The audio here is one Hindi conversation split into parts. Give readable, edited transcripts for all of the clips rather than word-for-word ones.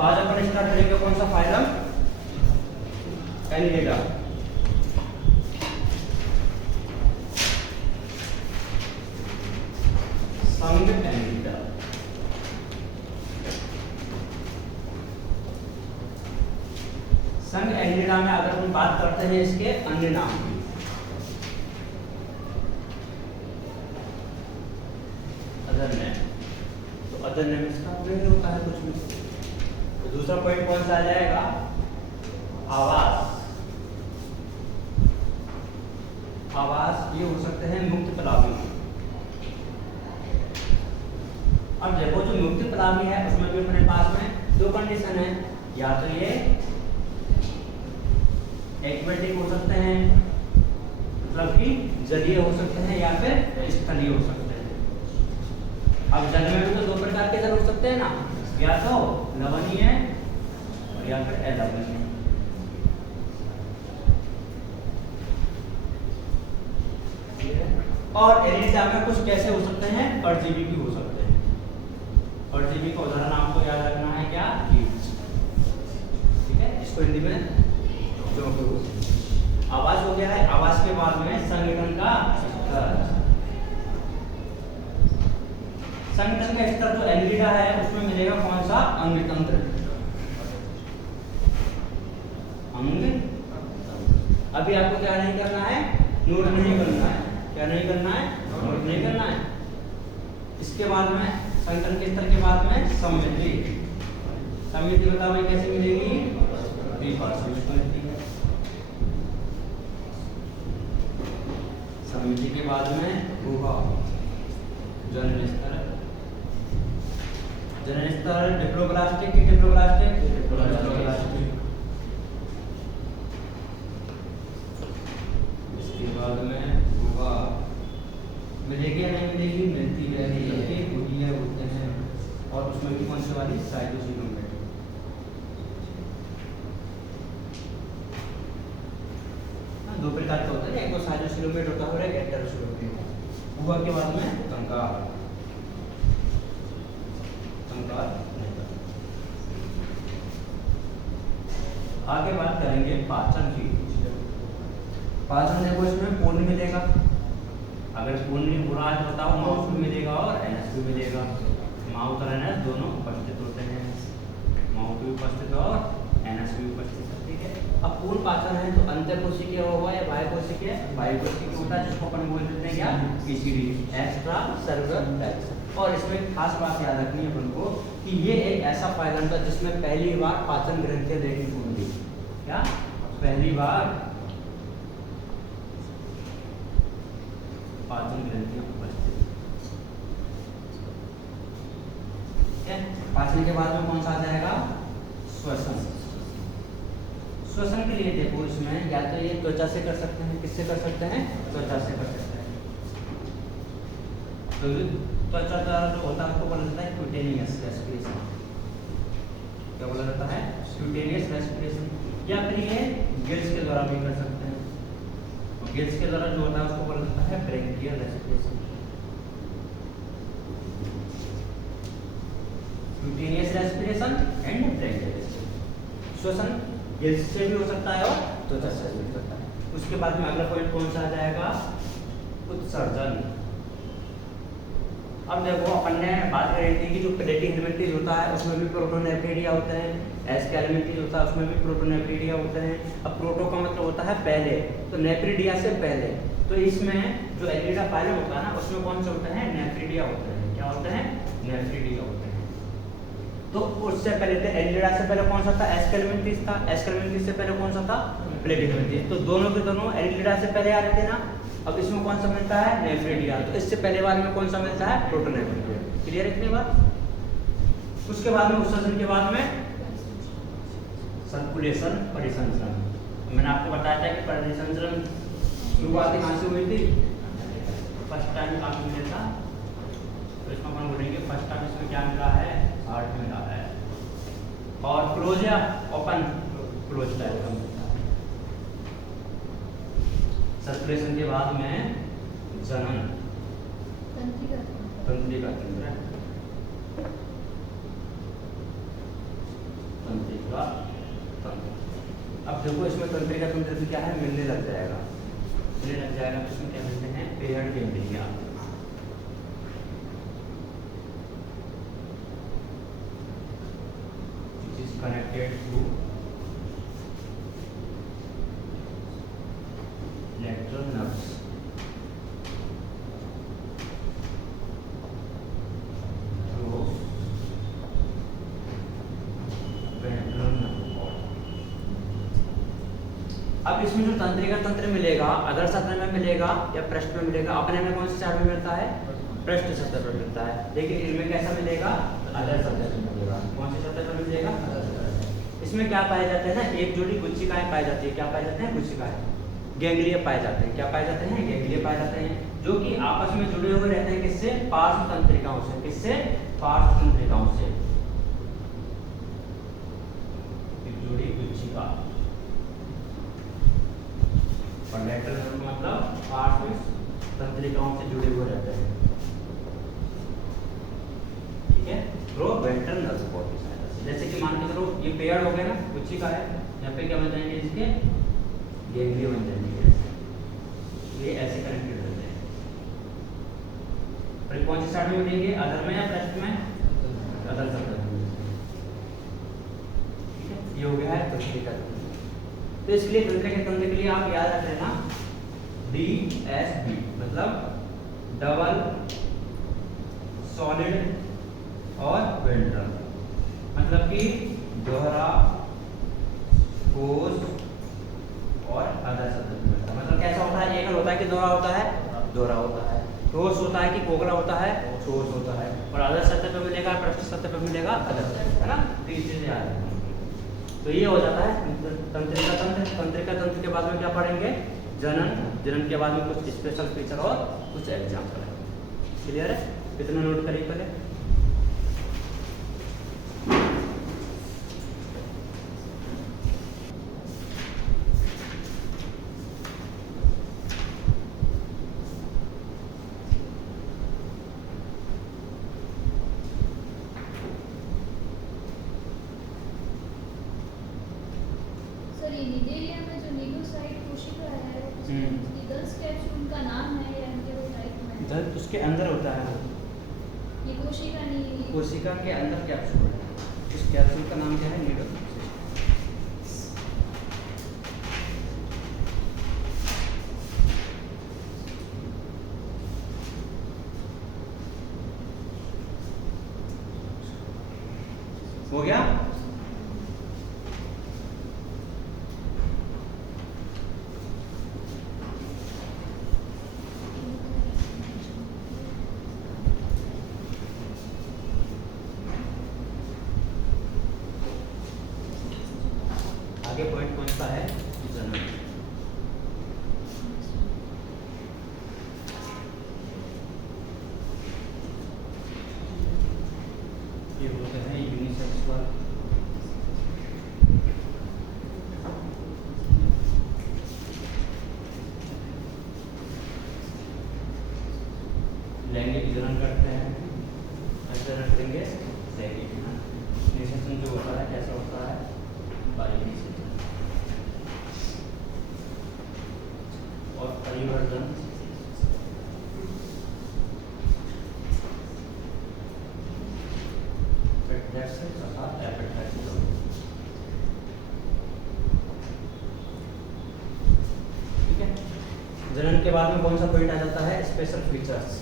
तो आज अपन स्टार्ट करेंगे कौन सा फाइलम, एनिलिडा। संघ एनिलिडा। संघ एनिलिडा में अगर हम बात करते हैं इसके अन्य नाम की, अदर नेम, तो अदर नेम इसका नहीं होता है कुछ भी। तो दूसरा पॉइंट कौन सा आ जाएगा, आवास। आवास ये हो सकते हैं मुक्त पलावी। अब देखो जो मुक्त पलावी है उसमें भी अपने पास में दो कंडीशन है, या तो ये एक्वेटिक हो सकते हैं, मतलब कि जलीय हो सकते हैं, या फिर स्थलीय हो सकते हैं। अब जल में भी तो दो प्रकार के जल हो सकते हैं ना, या तो लवणीय और या फिर अलवणीय। और एनिलिडा में कुछ कैसे हो सकते हैं, परजीवी भी हो सकते हैं। परजीवी का उदाहरण आपको याद रखना है क्या, कीट। ठीक है, इसको हिंदी में जो आवास हो गया है। आवास के बाद में संगठन का स्तर। संगठन का स्तर जो एनिलिडा है उसमें मिलेगा कौन सा, अंग तंत्र। अंग। अभी आपको क्या नहीं करना है, नोट नहीं करना है। क्या नहीं करना है, नोट नहीं करना है। इसके बाद में संगठन के स्तर के बाद में समिति। समिति बताओ भाई कैसे मिलेगी, समिति के बाद में गुहा। जनन स्तर। जनन स्तर डिप्लोब्लास्टिक की डिप्लोब्लास्टिक, डिप्लोब्लास्टिक। इसके बाद में गुहा मिलेगी या नहीं मिलेगी, मिलती रहेगी, गुहिया होते हैं। और उसमें भी कौन सी वाली, साइटोसिलोमेट। दो प्रकार के होते हैं, एक तो साइटोसिलोमेट होता है और एक हेटेरोसिलोमेट। गुहा के बाद में कंकाल। कंकाल आगे बात करेंगे पाचन की। पाचन देखो इसमें पूर्ण मिलेगा, अगर पूर्ण बुरा है तो बताओ, माउस भी मिलेगा और एनएस भी मिलेगा। माउथ और एनएस दोनों उपस्थित होते हैं, माउथ भी उपस्थित और एनएस भी उपस्थित है। ठीक है, अब पूर्ण पाचन है तो अंतःकोशिकीय होगा या बाह्यकोशिकीय, बाह्यकोशिकीय होता है, जिसको अपन बोल देते हैं क्या, पीसीडी, एक्स्ट्रा सेलुलर मैट्रिक्स। और इसमें खास बात याद रखनी है अपन को कि ये एक ऐसा फाइलम था जिसमें पहली बार पाचन ग्रंथियां देखने को मिली। क्या, पहली बार पाचन ग्रंथियां उपस्थित। पाचन के बाद में कौन सा आ जाएगा, श्वसन। श्वसन के लिए देखो इसमें या तो ये त्वचा से कर सकते हैं, किससे कर सकते हैं, त्वचा से कर सकते हैं। तो त्वचा द्वारा जो होता है उसको बोला जाता है क्यूटेनियस रेस्पिरेशन। क्या बोला जाता है, क्यूटेनियस रेस्पिरेशन। या फिर ये गिल्स के द्वारा भी कर सकते हैं, और गिल्स के द्वारा जो होता है उसको बोला जाता है branchial respiration. Cutaneous respiration and branchial respiration. श्वसन गिल्स से भी हो सकता है और त्वचा से भी हो सकता है। उसके बाद में अगला पॉइंट कौन सा आ जाएगा, उत्सर्जन। अब देखो अपन ने बात करी थी कि जो प्लेटिंग हेलमेंट्रीज होता है उसमें भी प्रोटोनेफ्रिडिया होते हैं, एस्केलमेंट्रीज होता है उसमें भी प्रोटोनेफ्रिडिया होते हैं। अब प्रोटो का मतलब होता है पहले, तो नेफ्रिडिया से पहले। तो इसमें जो एनिलिडा फाइलम होता है ना उसमें कौन से होते हैं, नेफ्रिडिया होते हैं। क्या होते हैं, नेफ्रिडिया होते हैं। तो उससे पहले थे एनिलिडा से पहले कौन सा था, एस्केलमेंट्रीज था। एस्केलमेंट्रीज से पहले कौन सा था, प्लेटिंग हेलमेंट्रीज। तो दोनों के दोनों एनिलिडा से पहले आ रहे थे ना। अब इसमें कौन सा मिलता है, नेफ्रिडिया। तो इससे पहले बार में कौन सा मिलता है, प्रोटोनेफ्रिडिया। क्लियर है इतनी बात। उसके बाद में उत्सर्जन के बाद में सर्कुलेशन, परिसंचरण। मैंने आपको बताया था कि परिसंचरण शुरुआत कहाँ से हुई थी, फर्स्ट टाइम कहाँ से मिला था। तो इसमें अपन बोलेंगे फर्स्ट टाइम इसमें क्या मिला है, हार्ट में मिला है। और क्लोज या ओपन, क्लोज टाइप का मिलता है। सर्कुलेशन के बाद में जनन, तंत्रिका तंत्र। अब देखो इसमें तंत्रिका तंत्र भी क्या है, मिलने लग जाएगा, तो इसमें क्या मिलते हैं, paired ganglia. which is connected to lateral nerves. through ventral nerve cord. अब इसमें जो तंत्रिका तंत्र मिलेगा अधर सतह में मिलेगा या पृष्ठ में मिलेगा, अपने में कौन से चार्ट में मिलता है, पृष्ठ सतह पर मिलता है, लेकिन इनमें कैसा मिलेगा, अधर सतह पर मिलेगा। कौन सी सतह पर मिलेगा, अधर सतह पर। इसमें क्या पाए जाते हैं ना, एक जोड़ी गुच्छिकाएं पाई जाती है, क्या पाए जाते हैं, गुच्छिकाएं, गैंग्लिया पाए जाते हैं, क्या पाए जाते हैं, गैंग्लिया पाए जाते हैं, जो कि आपस में जुड़े हुए रहते हैं, किससे, पार्श्व तंत्रिकाओं से, किससे, पार्श्व तंत्रिकाओं से। एक जोड़ी गुच्छिका और लेटरल नर्व मतलब पार्श्व तंत्रिकाओं से जुड़े हुए रहते हैं, ठीक है, थ्रू वेंट्रल नर्व कॉर्ड की सहायता से। जैसे कि मान के चलो ये पेयर्ड हो गया ना, गुच्छिका है, यहाँ पे क्या बन जाएंगे, इसके गैंग्लिया बन जाएंगे, ये ऐसे कनेक्टेड रहते हैं। और कौन से साइड में मिलेंगे, अधर में या पृष्ठ में, अधर सतह में, ठीक है, ये हो गया है तंत्रिका तंत्र। तो इसके लिए तंत्रिका तंत्र के लिए आप याद रख लेना DSB मतलब डबल सॉलिड और वेंट्रल, मतलब कि दोहरा, ठोस और अधर सतह में मिलता है। मतलब कैसा होता है, एकल होता है कि दोहरा होता है, दोहरा होता है, ठोस होता है कि खोखला होता है, ठोस होता है, और अधर सतह पर मिलेगा, पृष्ठ सतह पर मिलेगा, अधर सतह, है ना, तो ये चीजें याद रखना। तो ये हो जाता है तंत्रिका तंत्र। तंत्रिका तंत्र के बाद में क्या पढ़ेंगे, जनन, जनन के बाद में कुछ स्पेशल फीचर और कुछ एग्जाम्पल है। क्लियर है, इतना नोट करिए पहले। उसके अंदर होता है ये कोशिका नहीं, कोशिका के अंदर कैप्सूल है, उस कैप्सूल का नाम क्या है, नीडल। हो गया, पॉइंट कौन सा है, जनन। ये होते हैं यूनिसेक्सुअल, लैंगिक जनन करते हैं, ऐसे रख देंगे लैंगिक जनन। निषेचन जो होता है कैसा होता है, बायोनिषेचन। और परिवर्तन तथा एपेक्टाइसिस। ठीक है, जनन के बाद में कौन सा पॉइंट आ जाता है, स्पेशल फीचर्स।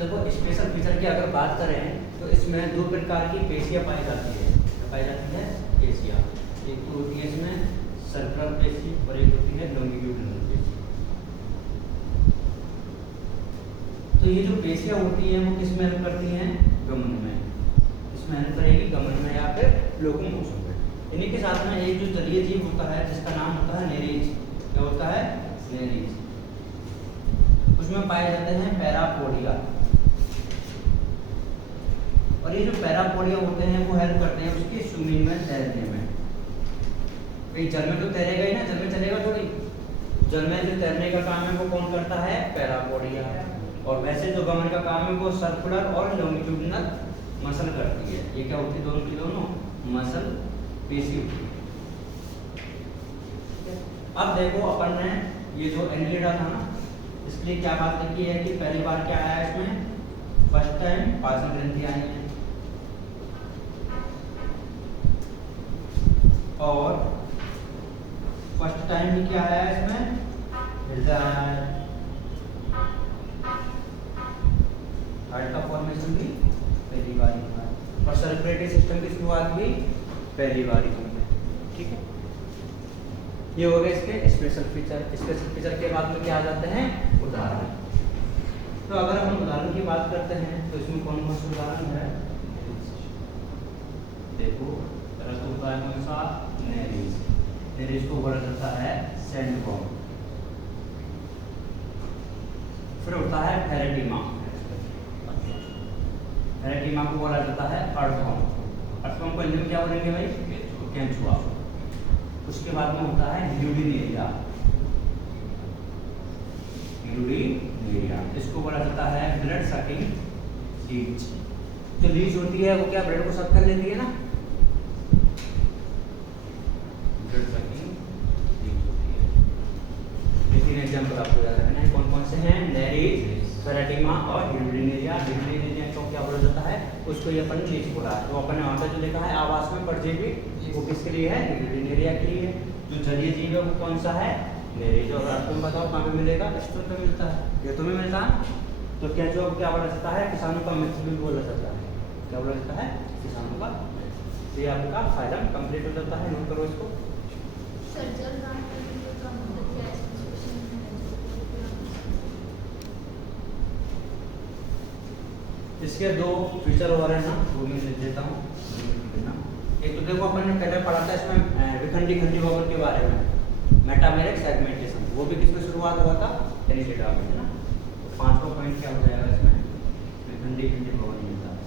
देखो स्पेशल फीचर की अगर बात करें तो इसमें दो प्रकार की पेशियां पाई जाती है, पाई जाती है पेशियां। एक तो होती है इसमें सर्कुलर पेशी और एक होती है लॉन्गिट्यूडिनल पेशी। तो ये जो पेशियां होती हैं वो किस में हेल्प करती हैं, गमन में, इसमें हेल्प करेगी गमन में या फिर लोकोमोशन में। इन्हीं के साथ में एक जो जलीय जीव होता है जिसका नाम होता है नेरेज, क्या होता है, नेरेज, उसमें पाए जाते हैं पैरापोडिया। और ये जो पैरापोडिया होते हैं वो हेल्प करते हैं उसके स्विमिंग में, तैरने में। भाई जल में तो तैरेगा ही ना, जल में चलेगा थोड़ी, जल में जो तैरने का काम है वो कौन करता है, पैरापोडिया। और वैसे जो गमन का काम है वो सर्कुलर और लॉन्गिट्यूडिनल मसल करती है। ये क्या होती है, दोनों की दोनों मसल पेशी होती है। अब देखो अपन ने ये जो एनिलिडा था ना, इसके लिए क्या बात लिखी है कि पहली बार क्या आया इसमें, फर्स्ट टाइम पाचन ग्रंथि आई है, और फर्स्ट टाइम ही क्या आया इसमें, हृदय आया है। हार्ट का फॉर्मेशन भी पहली बार ही हुआ है, और सर्कुलेटरी सिस्टम की शुरुआत भी पहली बार ही हुई है। ठीक है, ये हो गए इसके स्पेशल फीचर। स्पेशल फीचर के बाद में क्या आ जाते हैं, उदाहरण। तो अगर हम उदाहरण की बात करते हैं तो इसमें कौन कौन से उदाहरण है, देखो रक्त होता है कौन सा, नेरिस। नेरिस को बोला जाता है सैंडवर्म। फिर होता है फेरेटिमा। फेरेटिमा को बोला जाता है अर्थवर्म। अर्थवर्म को हिंदी में क्या बोलेंगे भाई, केंचुआ। उसके बाद में होता है यूडिनेरिया। यूडिनेरिया इसको बोला जाता है ब्लड सकिंग लीच। जो लीच होती है वो क्या ब्लड को सक कर लेती है ना, ब्लड सकिंग लीच होती है। लेकिन एग्जाम्पल आपको याद रखना है कौन कौन से हैं, नेरिस, फेरेटिमा और यूडिनेरिया। यूडिनेरिया को क्या बोला जाता है, उसको ये अपन लीच बोला है। तो अपन ने वहाँ पे जो लिखा है आवास में परजीवी, वो किसके लिए है, यूडिनेरिया के लिए। जो जलीय जीव है वो कौन सा है, नेरिस। और आपको बताओ कहाँ पे मिलेगा, स्टोर पे मिलता है, ये तुम्हें मिलता है। तो केंचुआ को क्या बोला जाता है, किसानों का मित्र भी बोला जाता है। क्या बोला जाता है, किसानों का। ये आपका फायदा कंप्लीट हो जाता है, नोट करो इसको। सर जल दान करने का मतलब क्या है, इसके दो फीचर और है ना, वो मैं लिख देता हूँ। एक तो देखो अपन ने पहले पढ़ा था इसमें विखंडी खंडी भवन के बारे में, मेटामेरिक सेगमेंटेशन, वो भी किसमें शुरुआत हुआ था, एनिलिडा में, है ना। तो पांचवा पॉइंट क्या हो जाएगा इसमें, विखंडी खंडी भवन मिलता है।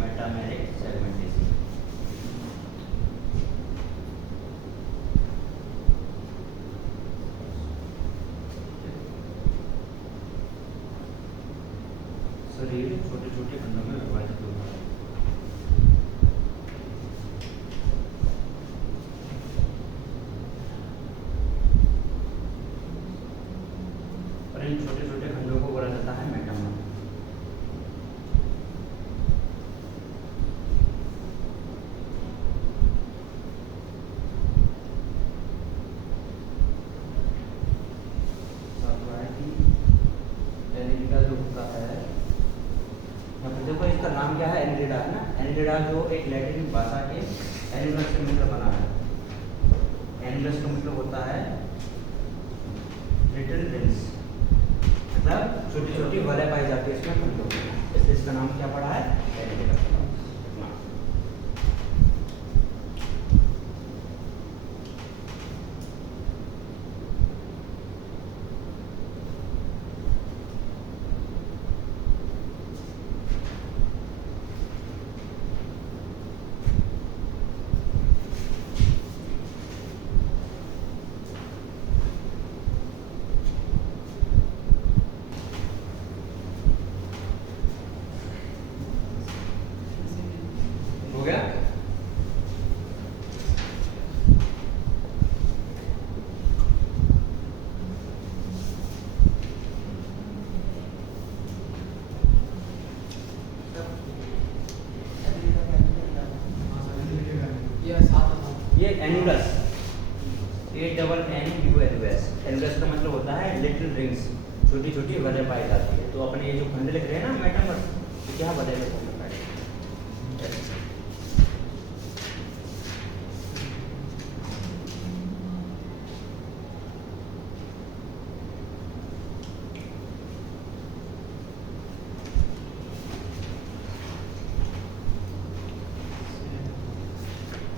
Metameric segmentation. शरीर छोटे छोटे खंडों में विभाजित होता है। और इन छोटे छोटे खंडों को बोला जाता है मेटामा। जो होता है, देखो इसका नाम क्या है, एनिलिडा है ना। एनिलिडा जो एक लैटिन भाषा के एनिमल्स से मिलकर बना है। एनिमल्स का मतलब होता है लिटिल रिंग्स, मतलब छोटी छोटी वलय पाई जाती है इसमें खंडों में, इसलिए इसका नाम क्या पड़ा है, एनिलिडा। हो गया। ये एनुलस, ANNULUS। एनुलस का मतलब होता है लिटिल रिंग्स, छोटी छोटी वलय पाई जाती है। तो अपने ये जो खंड लिख रहे हैं ना मेटामर्स, तो क्या वलय में फॉर्म में पाई।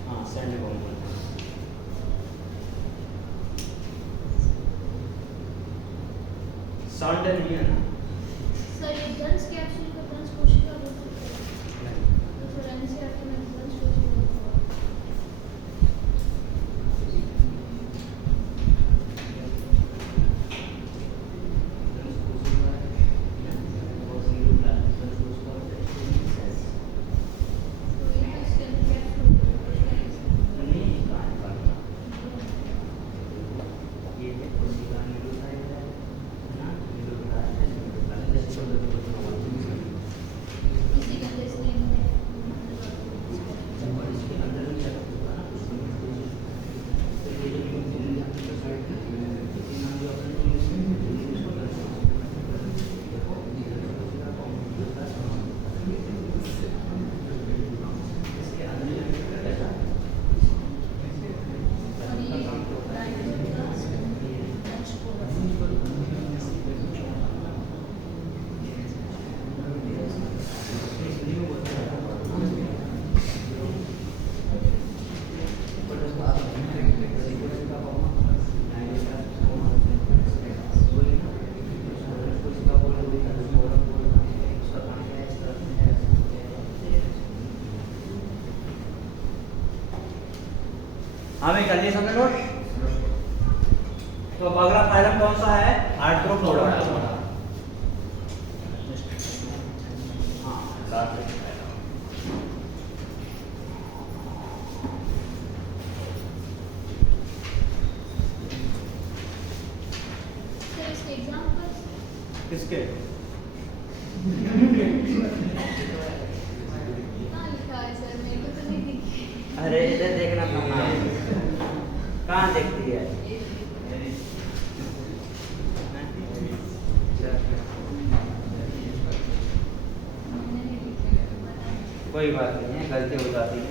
हाँ, सैंडवर्म बोलते हैं। सॉल्ट नहीं है ना, सर ये दंश कैप्सूल का दंश कोशिका बोलते हैं, तो थोड़ा इनसे आपको मैं दंश कोशिका बोलता हूँ। हाँ भाई जल्दी समझ लो। तो अब अगला फाइलम कौन सा है? आर्थ्रोपोडा। हाँ सर इसके एग्जांपल किसके? कहाँ लिखा है सर? मेरे को तो नहीं दिखी। अरे इधर देखना था, कहाँ देखती है? मैंने नहीं दिखी, पता नहीं। कोई बात नहीं है, गलती हो जाती है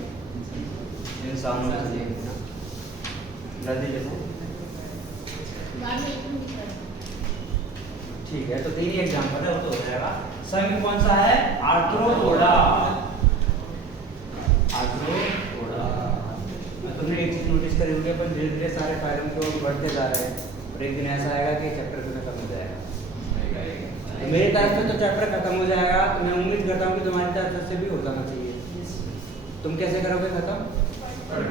इंसानों से। गलती देखो बाद में एकदम दिख रहा है। ठीक है, तो तीन ही एग्जांपल है, वो तो हो जाएगा। संघ कौन सा है? आर्थ्रोपोडा। आर्थ्रोपोडा। तुमने एक चीज नोटिस करी होगी, अपन धीरे धीरे सारे फाइलम को बढ़ते जा रहे हैं और एक दिन ऐसा आएगा कि चैप्टर खत्म हो जाएगा। तो मेरी तरफ से तो चैप्टर खत्म हो जाएगा, तो मैं उम्मीद करता हूँ कि तुम्हारी तरफ से भी हो जाना चाहिए। तुम कैसे करोगे खत्म?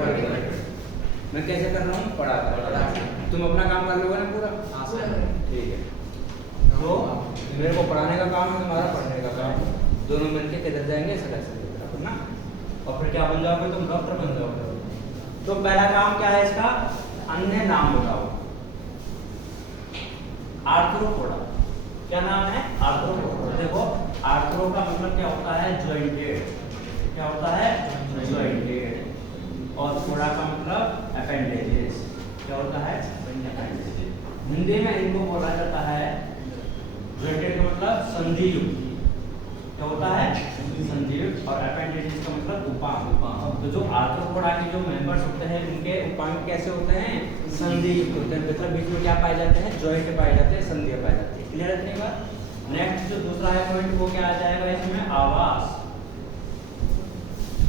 पढ़ के। मैं कैसे कर रहा हूँ? पढ़ा कर। तुम अपना काम कर लोगे ना पूरा? ठीक है। तो मेरे को पढ़ाने का काम है, तुम्हारा पढ़ने का काम, दोनों मिलके किधर जाएंगे? सिलेक्शन की तरफ ना। और फिर क्या बन जाओगे तुम? डॉक्टर बन जाओगे। तो पहला काम क्या है इसका? अन्य नाम बताओ। आर्थ्रोपोडा, क्या नाम है? आर्थ्रोपोडा। देखो आर्थ्रो का मतलब क्या होता है? जॉइंटेड। क्या होता है? जॉइंटेड। और पोडा का मतलब अपेंडेजेस। क्या होता है? हिंदी में इनको बोला जाता है जॉइंटेड का मतलब संधियुक्त। क्या होता है? संधियुक्त। और अपेंडेजेस का मतलब उपांग। तो जो आर्थ्रोपोडा के जो मेंबर्स होते हैं उनके उपांग कैसे होते हैं? संधियुक्त होते हैं। मतलब बीच में क्या पाए जाते हैं? जॉइंट पाए जाते हैं, संधियां पाई जाती है। क्लियर है इतनी बात? नेक्स्ट जो दूसरा है पॉइंट, वो क्या आ जाएगा इसमें? आवास।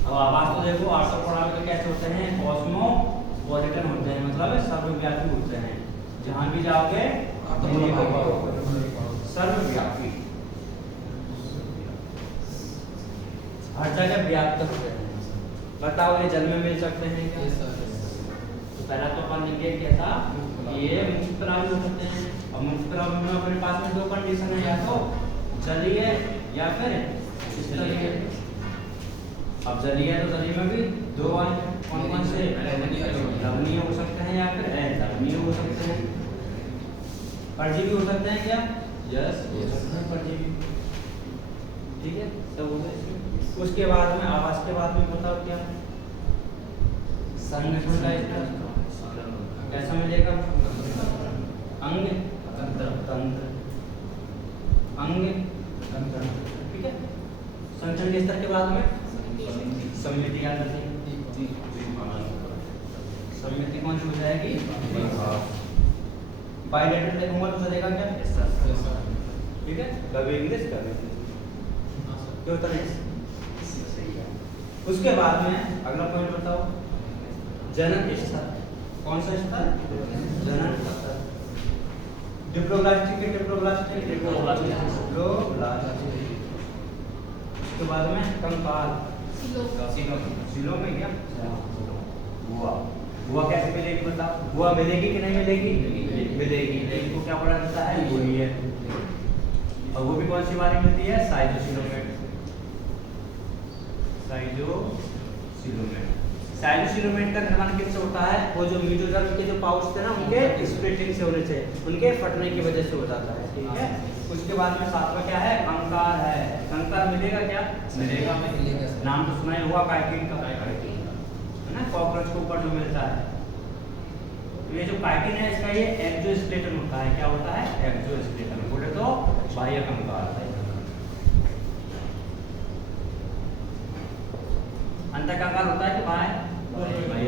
अब आवास तो देखो आर्थ्रोपोडा में तो कैसे होते हैं? कॉस्मोपॉलिटन होते हैं, मतलब सर्वव्यापी होते हैं। जहां भी जाओगे सर्वव्यापी, हर जगह व्याप्त होते हैं। बताओ ये जल में मिल सकते हैं क्या? तो पहला तो अपन लिखे क्या था? ये मुक्त द्रव हो सकते हैं। और मुक्त द्रव में अपने पास में दो कंडीशन है, या तो जलीय या फिर स्थलीय। अब जलीय है तो जलीय में भी दो आए, कौन कौन से? लवणीय हो सकते हैं या फिर अलवणीय हो सकते हैं। परजीवी हो सकते हैं क्या? यस हो सकते हैं परजीवी। ठीक है, सब हो गए। उसके बाद में आवास के बाद में बताओ क्या? संगठन का इसका कैसा मिलेगा? अंग तंत्र, अंग तंत्र। ठीक है, संगठन के स्तर के बाद में समिति आ जाती है। समिति कौन सी हो जाएगी? बायलेटरल देखूंगा तो चलेगा क्या? ठीक है, कभी इंग्लिश कभी क्यों होता है? उसके बाद में अगला पॉइंट बताओ, जनन स्तर। कौन सा स्तर? जनन स्तर। डिप्लोब्लास्टिक के डिप्लोब्लास्टिक उसके बाद में कंकाल। सिलो में क्या? बुआ कैसे मिलेगी बताओ? बुआ मिलेगी कि नहीं मिलेगी? मिलेगी। इनको क्या बोला जाता है? बोलिए। और वो भी कौन सी वाली मिलती है? साइटोसिलोमेट। साइटोसिलोमेट। साइटोसिलोमेट का निर्माण किससे होता है? वो जो मेसोडर्म के जो पाउच थे ना, उनके स्प्लिटिंग से होने से, उनके फटने की वजह से हो जाता है। ठीक है, उसके बाद में सातवां क्या है? कंकाल है। कंकाल मिलेगा क्या? मिलेगा। नाम तो सुना ही होगा काइटिन का, है ना? कॉकरोच के ऊपर जो मिलता है। तो ये जो काइटिन है इसका ये एक्सोस्केलेटन होता है। क्या होता है? एक्सोस्केलेटन। बोले तो बाह्य कंकाल। अंतर कंकाल होता है कि बाह्य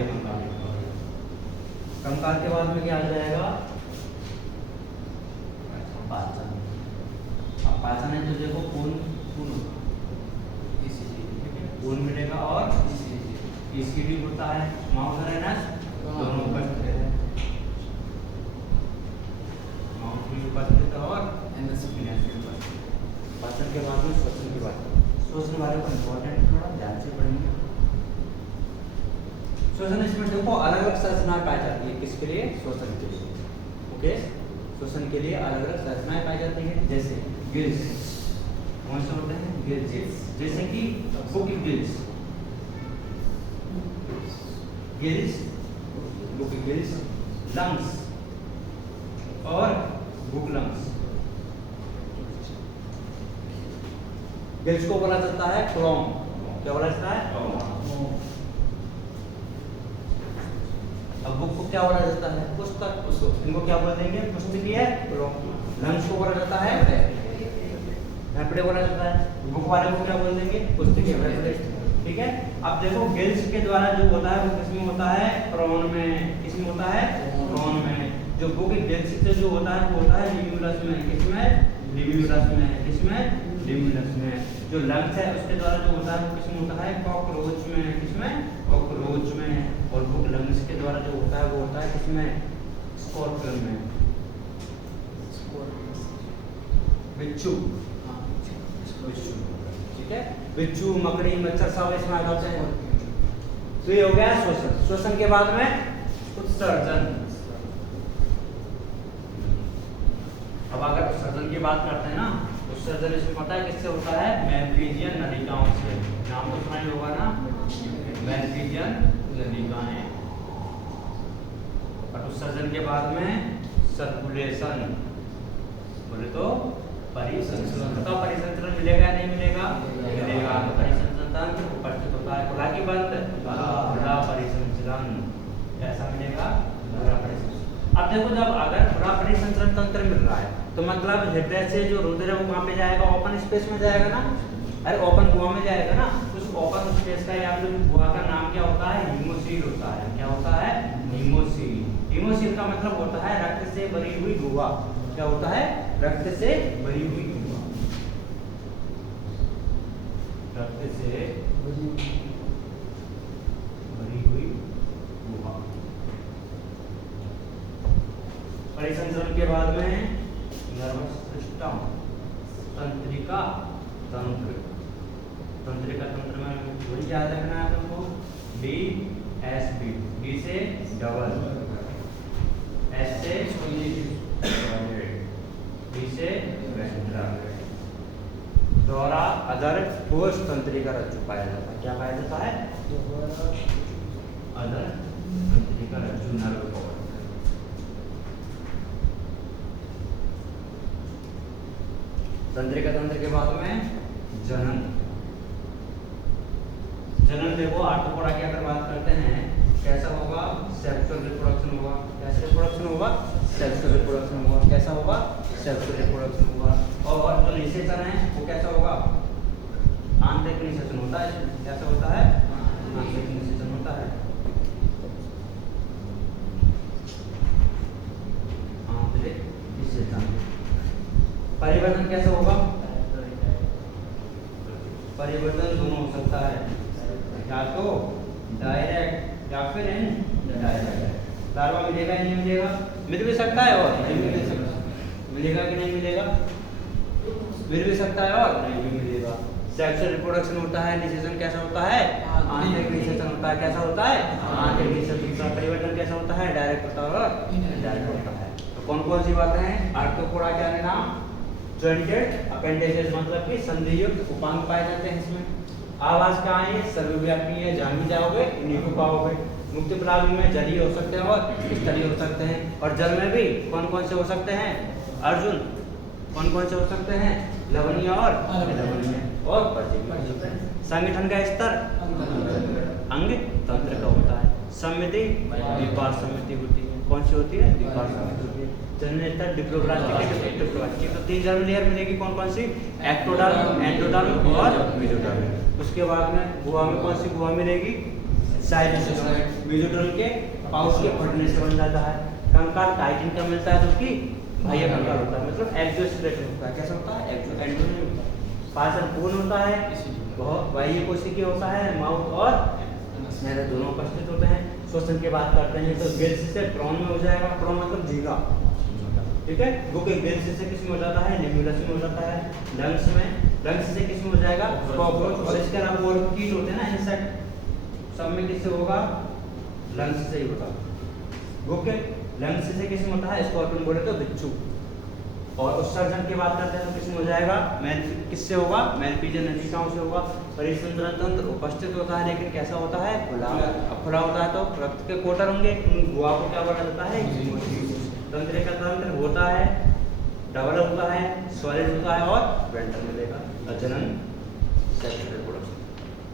कंकाल। कंकाल के बाद में क्या आ जाएगा? पाचन। अब पाचन है तो देखो खून खून मिलेगा और ईसीडी होता है। माउथ और एनस दोनों उपस्थित है। माउथ भी उपस्थित है और एनस भी उपस्थित। पाचन के बाद में श्वसन की बात। श्वसन वाले को इम्पोर्टेंट, थोड़ा ध्यान से पढ़ेंगे। श्वसन इसमें देखो अलग अलग संरचनाएं पाई जाती है, किसके लिए? श्वसन के लिए। ओके, श्वसन के लिए अलग अलग संरचनाएं पाई जाती है, जैसे गिल्स, कौन से होते हैं? गिल्स, जैसे कि book gills, gills, book gills, lungs और बुक लंग्स। गिल्स को बोला जाता है क्लोम, क्या बोला जाता है? क्लोम। अब बुक को क्या बोला जाता है? पुस्तक, उसको इनको क्या बोल देंगे? पुस्तकीय क्लोम। लंग्स को बोला जाता है फेफड़े बोला जाता है। बुक वाले को क्या बोल देंगे? पुस्तकीय फेफड़े। ठीक है, अब देखो गिल्स के द्वारा जो होता है वो किसमें होता है? क्रोन में। किसमें होता है? क्रोन में। जो बुक गिल्स से जो होता है वो होता है लिम्यूलस में। किसमें? लिम्यूलस में। किसमें? लिम्यूलस में। जो लंग्स है उसके द्वारा जो होता है वो किसमें होता है? कॉकरोच में। किसमें? कॉकरोच में। और बुक लंग्स के द्वारा जो होता है वो होता है किसमें? स्कॉर्पियन में। बिच्छू, बिच्छू, ठीक है, बिच्छू, मकड़ी, मच्छर सब इसमें आ जाते हैं। तो ये हो गया श्वसन। श्वसन के बाद में उत्सर्जन। अब अगर उत्सर्जन की बात करते हैं ना, उत्सर्जन इसमें पता है किससे होता है? मैलपीजियन नलिकाओं से। नाम तो सुना ही होगा ना, मैलपीजियन नलिकाएं। और उत्सर्जन के बाद में सर्कुलेशन, बोले तो परिसंचरण। बताओ परिसंचरण मिलेगा या नहीं मिलेगा? मिलेगा। तो परिसंचरण तंत्र उपस्थित होता है खुला की बंद? खुला परिसंचरण। कैसा मिलेगा? खुला परिसंचरण। अब देखो जब अगर खुला परिसंचरण तंत्र मिल रहा है तो मतलब हृदय से जो रुधिर है वो कहाँ पे जाएगा? ओपन स्पेस में जाएगा ना। अरे ओपन गुहा में जाएगा ना। उस ओपन स्पेस का या फिर गुहा का नाम क्या होता है? हीमोसील होता है। क्या होता है? हीमोसील। हीमोसील का मतलब होता है रक्त से भरी हुई गुहा। क्या होता है? रक्त से भरी हुई गुहा। रक्त से भरी हुई गुहा। परिसंचरण के बाद में नर्वस सिस्टम, तंत्रिका तंत्र। तंत्रिका तंत्र में वही याद रखना है तुमको, DSB। डी से डबल, एस से डी से वेंट्रल। द्वारा अदर ठोस तंत्रिका रज्जु पाया जाता है। क्या पाया जाता है? अदर तंत्रिका रज्जु, नर्व कवर। तंत्रिका तंत्र के बाद में जनन। जनन देखो आर्थ्रोपोडा की अगर बात करते हैं कैसा होगा? सेक्सुअल रिप्रोडक्शन होगा। कैसा रिप्रोडक्शन होगा? सेक्सुअल रिप्रोडक्शन होगा। कैसा होगा? सेक्सुअल रिप्रोडक्शन होगा। और जो निषेचन है वो कैसा होगा? आंतरिक निषेचन होता है। कैसा होता है? आंतरिक निषेचन होता है। आंतरिक निषेचन। परिवर्तन कैसा होगा? परिवर्तन दोनों हो सकता है, या तो डायरेक्ट या फिर इनडायरेक्ट। लार्वा मिलेगा या नहीं मिलेगा? मिल भी सकता है और नहीं मिल सकता। मिलेगा कि नहीं मिलेगा? मिल भी सकता है और नहीं भी मिलेगा। सेक्सुअल रिप्रोडक्शन होता है। निषेचन कैसा होता है? आंतरिक निषेचन होता है। कैसा होता है? आंतरिक निषेचन। परिवर्तन कैसा होता है? डायरेक्ट होता है और इनडायरेक्ट होता है। तो कौन कौन सी बातें हैं? आर्थ्रोपोडा क्या है नाम? जॉइंटेड अपेंडेजेस, मतलब कि संधियुक्त उपांग पाए जाते हैं इसमें। आवाज क्या है? सर्वव्यापी है। जहाँ भी जाओगे इन्हीं को पाओगे। मुक्त प्लावी में जलीय हो सकते हैं और स्थलीय हो सकते हैं। और जल में भी कौन कौन से हो सकते हैं? अर्जुन, कौन कौन से हो सकते हैं? लवणीय और लवणीय और परजीवी। संगठन का स्तर अंग तंत्र का होता है। समिति द्विपार समिति होती है। कौन सी होती है? द्विपार समिति होती है। Generator diploblastic. तो तीन जर्म लेयर मिलेगी। कौन कौन सी? एक्टोडर्म, एंडोडर्म और मेसोडर्म। उसके बाद में गुहा में कौन सी गुहा मिलेगी? साइटोस्केलेटन। मेसोडर्म के पाउच के फटने से बन जाता है। कंकाल टाइटिन का मिलता है, जो कि बाह्य कंकाल होता है, मतलब एक्सोस्केलेटन होता है। कैसा होता है? एंडोडर्म होता है। पाचन पूर्ण होता है। बहुत बाह्य कोशिकीय होता है। माउथ और स्नेर दोनों उपस्थित होते हैं। श्वसन की बात करते हैं तो गिल्स से प्रोन में हो जाएगा। प्रोन मतलब जीगा, ठीक है। वो गिल्स से किस में हो जाता है? लिम्यूलस में हो जाता है। लंग्स में, लंग्स से किस में हो जाएगा? कॉकरोच। और इसके अलावा और कीट होते हैं ना, इंसेक्ट, सब में किससे होगा? लंग्स से ही होता है। ओके, लंग्स से किसमें होता है? स्कॉर्पियन बोले तो बिच्छू। और उत्सर्जन की बात करते हैं तो किसमें हो जाएगा? मैल, किससे होगा? मैलपीजियन नलिकाओं से होगा। परिसंचरण तंत्र उपस्थित होता है, लेकिन कैसा होता है? खुला। अब खुला होता है तो रक्त के कोटर होंगे, उन गुहा को क्या बोला जाता है? तंत्रिका तंत्र होता है, डबल होता है, सॉलिड होता है और वेंटर मिलेगा। जनन सेक्स रिप्रोडक्शन।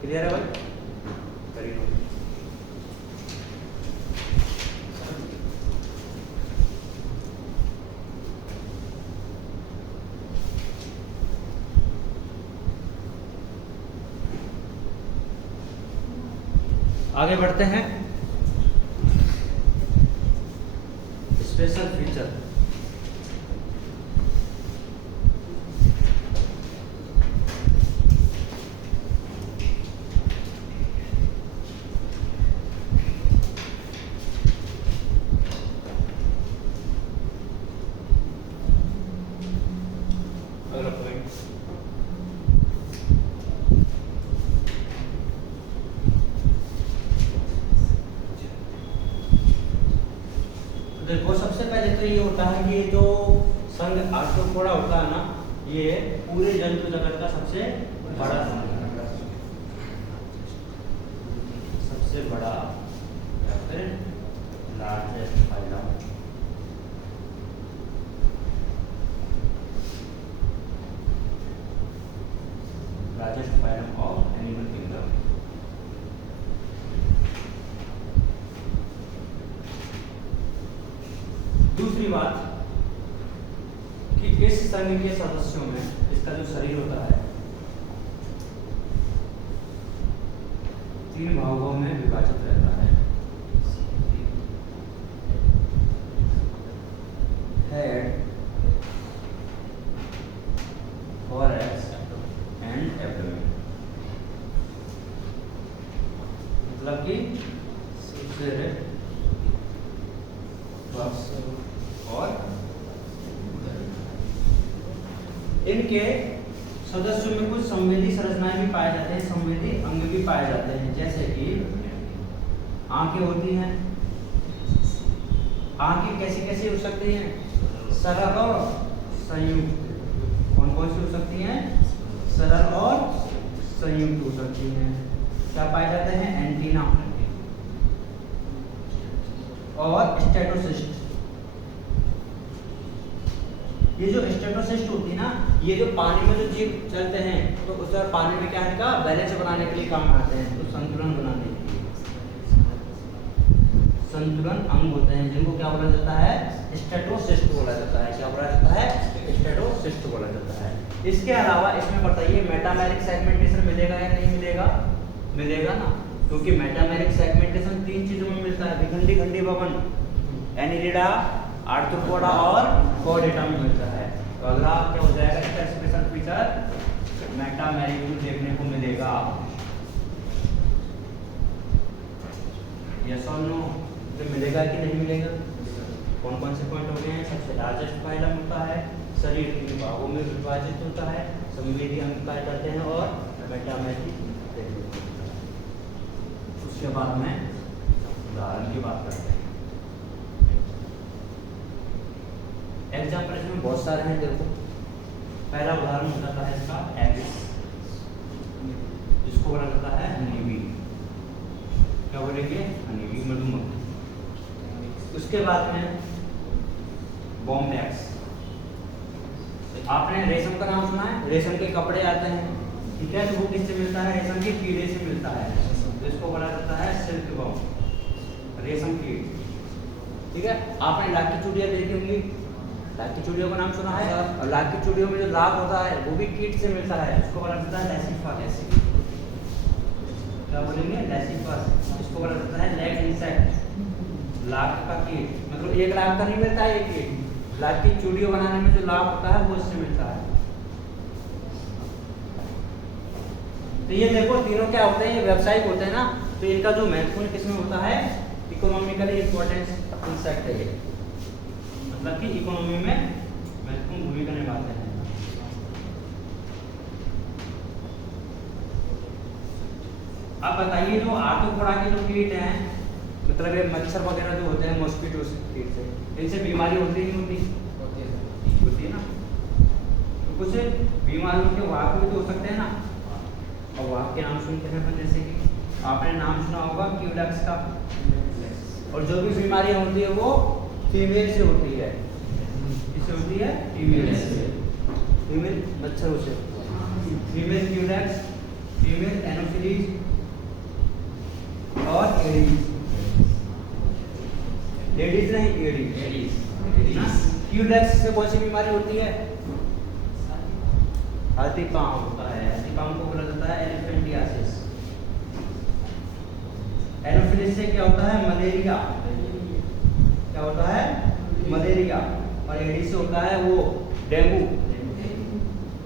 क्लियर है भाई? करिए। आगे बढ़ते हैं। Special feature. अगला पॉइंट, देखो सबसे पहले तो ये होता है कि जो संघ आर्थ्रोपोडा होता है ना, ये पूरे जंतु जगत का सबसे बड़ा संघ है, सबसे बड़ा या फिर largest phylum. Largest phylum of animal kingdom. दूसरी बात कि इस संघ के सदस्यों में इसका जो शरीर होता है 3 भागों में विभाजित रहता है। Head, thorax and abdomen. मतलब कि सिर, और इनके सदस्यों में कुछ संवेदी संरचनाएं भी पाए जाते हैं, संवेदी अंग भी पाए जाते हैं, जैसे कि आंखें होती हैं। आंखें कैसी कैसी हो सकती हैं? सरल और संयुक्त। कौन कौन सी हो सकती हैं? सरल और संयुक्त हो सकती हैं। क्या पाए जाते हैं? एंटीना और स्टेटोसिस्ट। ये जो स्टेटोसिस्ट होती है ना, ये जो पानी में जो जीव चलते हैं तो उस पानी में क्या है का बैलेंस बनाने के लिए काम आते हैं, तो संतुलन बनाने के लिए संतुलन अंग होते हैं, जिनको क्या बोला जाता है? स्टेटोसिस्ट बोला जाता है। क्या बोला जाता है? स्टेटोसिस्ट बोला जाता है। इसके अलावा इसमें बताइए मेटामेरिक सेगमेंटेशन मिलेगा या नहीं मिलेगा? मिलेगा ना, क्योंकि मेटामेरिक सेगमेंटेशन 3 चीजों में मिलता है, विखंडी खंडी भवन, एनिलिडा, आर्थ्रोपोडा और कोडेटा में मिलता है। तो अगला क्या हो जाएगा? इसका स्पेशल फीचर मेटामेरिक में देखने को मिलेगा। यस और नो? तो मिलेगा कि नहीं मिलेगा? कौन कौन से पॉइंट हो गए हैं? सबसे लार्जेस्ट फाइलम होता है, शरीर 3 भागों में विभाजित होता है, संवेदी अंग पाए जाते हैं और मेटामेरिक। उसके बाद में उदाहरण की बात करते हैं। एग्जाम्पल इसमें बहुत सारे हैं। देखो पहला उदाहरण हो जाता है इसका एबिस, जिसको बोला जाता है हनीबी। क्या बोलेंगे? हनीबी, मधुमक्खी। उसके बाद में बॉम्बैक्स। आपने रेशम का नाम सुना है? रेशम के कपड़े आते हैं, ठीक है, तो वो किससे मिलता है? रेशम के कीड़े से मिलता है, तो इसको बोला जाता है सिल्क वर्म, रेशम कीट। ठीक है, आपने लाख की चूड़ियां देखी होंगी, लाख की चूड़ियों का नाम सुना है? और लाख की चूड़ियों में जो लाख होता है वो भी कीट से मिलता है, उसको बोला जाता है लैसिफस। क्या बोलेंगे? लैसिफस। इसको बोला जाता है लेग इंसेक्ट, लाख का कीट। मतलब 1 लाख का नहीं मिलता है ये कीट, लाख की चूड़ियों बनाने में जो लाख होता है वो इससे मिलता है। तो ये देखो तीनों क्या होते हैं? ये व्यावसायिक होते हैं ना, तो इनका जो महत्वपूर्ण किसमें होता है? इकोनॉमिकली इंपॉर्टेंस इंसेक्ट है ये, मतलब कि इकोनॉमी में महत्वपूर्ण भूमिका निभाते हैं। अब बताइए जो आर्थ्रोपोडा के जो कीट हैं, मतलब ये मच्छर वगैरह जो होते हैं मॉस्किटो से, इनसे बीमारी होती है नहीं होती है ना। तो कुछ बीमारियों के वाहक भी तो हो सकते हैं ना, और वाहक के नाम सुनते हैं अपन, जैसे कि आपने नाम सुना होगा क्यूलेक्स का। और जो भी बीमारियां होती है वो फीमेल से होती है, किससे होती है? फीमेल से, फीमेल मच्छरों से। फीमेल क्यूलेक्स, फीमेल एनोफिलीज और एडीज। लेडीज नहीं, एडीज। क्यूलेक्स से कौन सी बीमारी होती है? हाथी पांव होता है, हाथी पांव को बोला जाता है एलिफेंटियासिस। एनोफिलिस से क्या होता है? मलेरिया। क्या होता है? मलेरिया। और एडीज से होता है वो डेंगू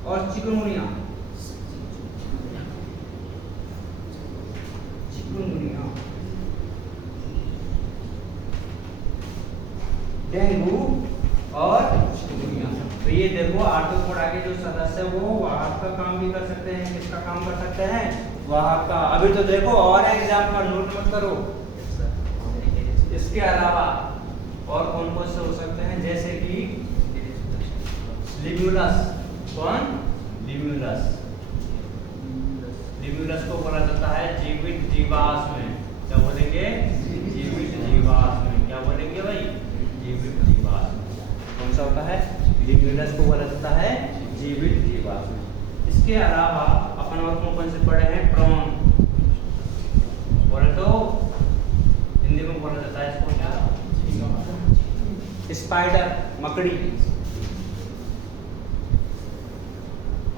और चिकनगुनिया। डेंगू और चिकनगुनिया। तो ये देखो आर्थ्रोपोडा के जो सदस्य वो वाहक का काम भी कर सकते हैं। किसका काम कर सकते हैं? वाहक का। अभी तो देखो और एग्जाम्पल नोट मत करो। इसके अलावा और कौन कौन से हो सकते हैं? जैसे कि लिम्यूलस। कौन? लिम्यूलस। लिम्यूलस को बोला जाता है जीवित जीवाश्म। क्या बोलेंगे? जीवित जीवाश्म। क्या बोलेंगे भाई? जीवित जीवाश्म। कौन सा होता है? लिम्यूलस को बोला जाता है जीवित जीवाश्म। इसके अलावा अपन और कौन से पढ़े हैं? प्रॉन। बोले तो हिंदी में बोला जाता है इसको क्या? स्पाइडर, मकड़ी।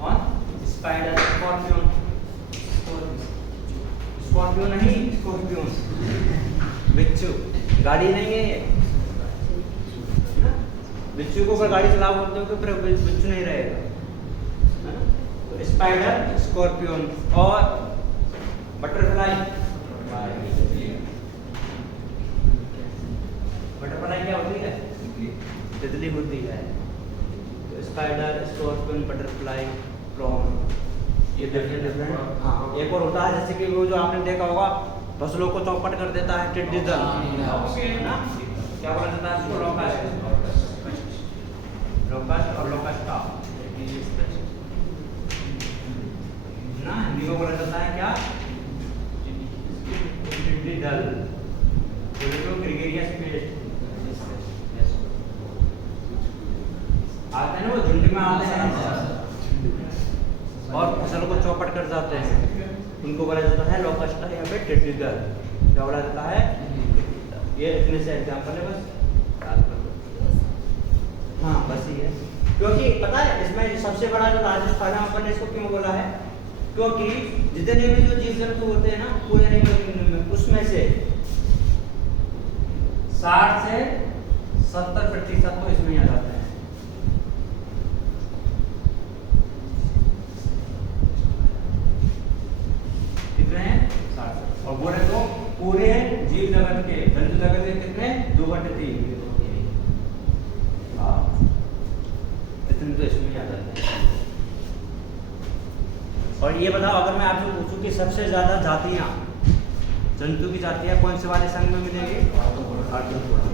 और स्पाइडर, स्कॉर्पियन। स्कॉर्पियो नहीं, स्कॉर्पियन। बिच्छू, गाड़ी नहीं है ये। बिच्छू को अगर गाड़ी चलाओ बोलते हो तो फिर बिच्छू नहीं रहेगा, है ना। तो स्पाइडर, स्कॉर्पियन और बटरफ्लाई। बटरफ्लाई क्या होती है? तितली होती है। तो स्पाइडर, स्कॉर्पियन, बटरफ्लाई, प्रॉन, ये डिफरेंट। हाँ, एक और होता है जैसे कि वो जो आपने देखा होगा फसलों को चौपट कर देता है टिड्डी दल, है ना। क्या बोला जाता है इसको? लोकस्ट। लोकस्ट और लोकस्टा ना, हिंदी में बोला जाता है क्या? टिड्डी दल। ग्रेगेरियस पेस्ट आते हैं ना, वो झुंड में आते हैं और फसल को चौपट कर जाते हैं, उनको बोला जाता है लोकस्टा या फिर टिड्डी दल। क्या बोला जाता है? ये इतने से एग्जाम्पल है, बस याद कर लो। हाँ बस ये है, क्योंकि पता है इसमें सबसे बड़ा जो राजस्थान है अपन ने इसको क्यों बोला है? क्योंकि जितने भी जो जीव जंतु होते हैं ना पूरे एनिमल में, उसमें से 60 से 70% तो इसमें आ जाते हैं। और बोले तो पूरे जीव जगत के, जंतु जगत के कितने? 2/3। हाँ, इतने तो इसमें आ जाते हैं। और ये बताओ अगर मैं आपसे पूछूं कि सबसे ज्यादा जातियां, जंतु की जातियां कौन से वाले संघ में मिलेंगी? आर्थ्रोपोडा।